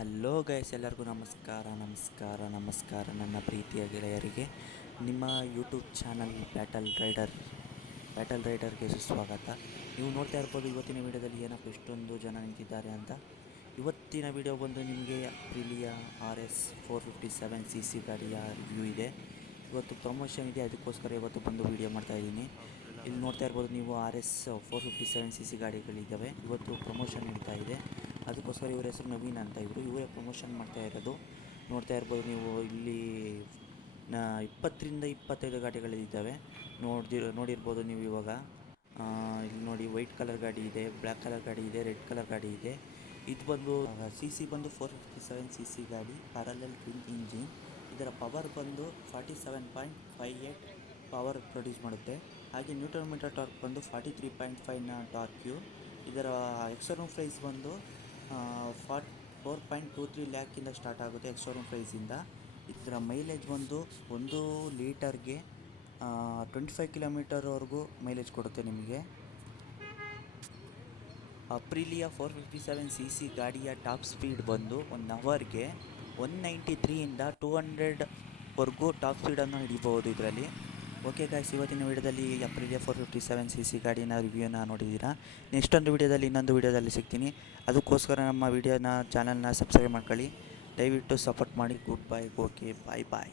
Hello guys, ಎಲ್ಲರಿಗೂ ನಮಸ್ಕಾರ ನನ್ನ ಪ್ರೀತಿಯ ಗೆಳೆಯರಿಗೆ. ನಿಮ್ಮ ಯೂಟ್ಯೂಬ್ ಚಾನಲ್ ಬ್ಯಾಟಲ್ ರೈಡರ್ಗೆ ಸುಸ್ವಾಗತ. ನೀವು ನೋಡ್ತಾ ಇರ್ಬೋದು ಇವತ್ತಿನ ವಿಡಿಯೋದಲ್ಲಿ ಏನಪ್ಪ ಎಷ್ಟೊಂದು ಜನ ನಿಂತಿದ್ದಾರೆ ಅಂತ. ಇವತ್ತಿನ ವಿಡಿಯೋ ಬಂದು ನಿಮಗೆ ಅಪ್ರಿಲಿಯಾ RS 457 CC ಗಾಡಿಯ ರಿವ್ಯೂ ಇದೆ. ಇವತ್ತು ಪ್ರಮೋಷನ್ ಇದೆ, ಅದಕ್ಕೋಸ್ಕರ ಇವತ್ತು ಬಂದು ವಿಡಿಯೋ ಮಾಡ್ತಾಯಿದ್ದೀನಿ. ಇಲ್ಲಿ ನೋಡ್ತಾ ಇರ್ಬೋದು ನೀವು RS 457 CC ಗಾಡಿಗಳಿದ್ದಾವೆ. ಇವತ್ತು ಪ್ರಮೋಷನ್ ನಡೀತಾ ಇದೆ, ಅದಕ್ಕೋಸ್ಕರ ಇವರ ಹೆಸರು ನವೀನ್ ಅಂತ. ಇವರೇ ಪ್ರಮೋಷನ್ ಮಾಡ್ತಾ ಇರೋದು. ನೋಡ್ತಾ ಇರ್ಬೋದು ನೀವು ಇಲ್ಲಿ 20ರಿಂದ 25 ಗಾಡಿಗಳಿದ್ದಾವೆ. ನೋಡಿರ್ಬೋದು ನೀವು ಇವಾಗ. ಇಲ್ಲಿ ನೋಡಿ, ವೈಟ್ ಕಲರ್ ಗಾಡಿ ಇದೆ, ಬ್ಲ್ಯಾಕ್ ಕಲರ್ ಗಾಡಿ ಇದೆ, ರೆಡ್ ಕಲರ್ ಗಾಡಿ ಇದೆ. ಇದು ಬಂದು CC ಬಂದು 457 CC ಗಾಡಿ, ಪ್ಯಾರಲಲ್ ಟ್ವಿನ್ ಇಂಜಿನ್. ಇದರ ಪವರ್ ಬಂದು 47.58 ಪವರ್ ಪ್ರೊಡ್ಯೂಸ್ ಮಾಡುತ್ತೆ. ಹಾಗೆ ನ್ಯೂಟನ್ ಮೀಟರ್ ಟಾರ್ಕ್ ಬಂದು 43.5ನ ಟಾರ್ಕ್ಯು. ಇದರ ಎಕ್ಸ್ಟರ್ನಲ್ ಪ್ರೈಸ್ ಬಂದು 4.23 ಲ್ಯಾಕಿಂದ ಸ್ಟಾರ್ಟ್ ಆಗುತ್ತೆ ಎಕ್ಸ್ಟರ್ನಲ್ ಪ್ರೈಸಿಂದ. ಇದರ ಮೈಲೇಜ್ ಬಂದು 1 ಲೀಟರ್ಗೆ 25 ಕಿಲೋಮೀಟರ್ವರೆಗೂ ಮೈಲೇಜ್ ಕೊಡುತ್ತೆ ನಿಮಗೆ. ಅಪ್ರಿಲಿಯಾ 457 CC ಗಾಡಿಯ ಟಾಪ್ ಸ್ಪೀಡ್ ಬಂದು 1 ಅವರ್ಗೆ 193ಇಂದ 200ವರೆಗೂ ಟಾಪ್ ಸ್ಪೀಡನ್ನು ಹಿಡಿಬಹುದು ಇದರಲ್ಲಿ. ಓಕೆ ಗಾಯ್ಸ್, ಇವತ್ತಿನ ವಿಡಿಯೋದಲ್ಲಿ ಅಪ್ರಿಲಿಯಾ 457 CC ಗಾಡಿನ ರಿವ್ಯೂನ ನೋಡಿದ್ದೀರಾ. ನೆಕ್ಸ್ಟ್ ಒಂದು ವಿಡಿಯೋದಲ್ಲಿ ಇನ್ನೊಂದು ವಿಡಿಯೋದಲ್ಲಿ ಸಿಗ್ತೀನಿ. ಅದಕ್ಕೋಸ್ಕರ ನಮ್ಮ ಚಾನಲ್ನ ಸಬ್ಸ್ಕ್ರೈಬ್ ಮಾಡ್ಕೊಳ್ಳಿ. ದಯವಿಟ್ಟು ಸಪೋರ್ಟ್ ಮಾಡಿ. Good bye. ಓಕೆ, ಬಾಯ್.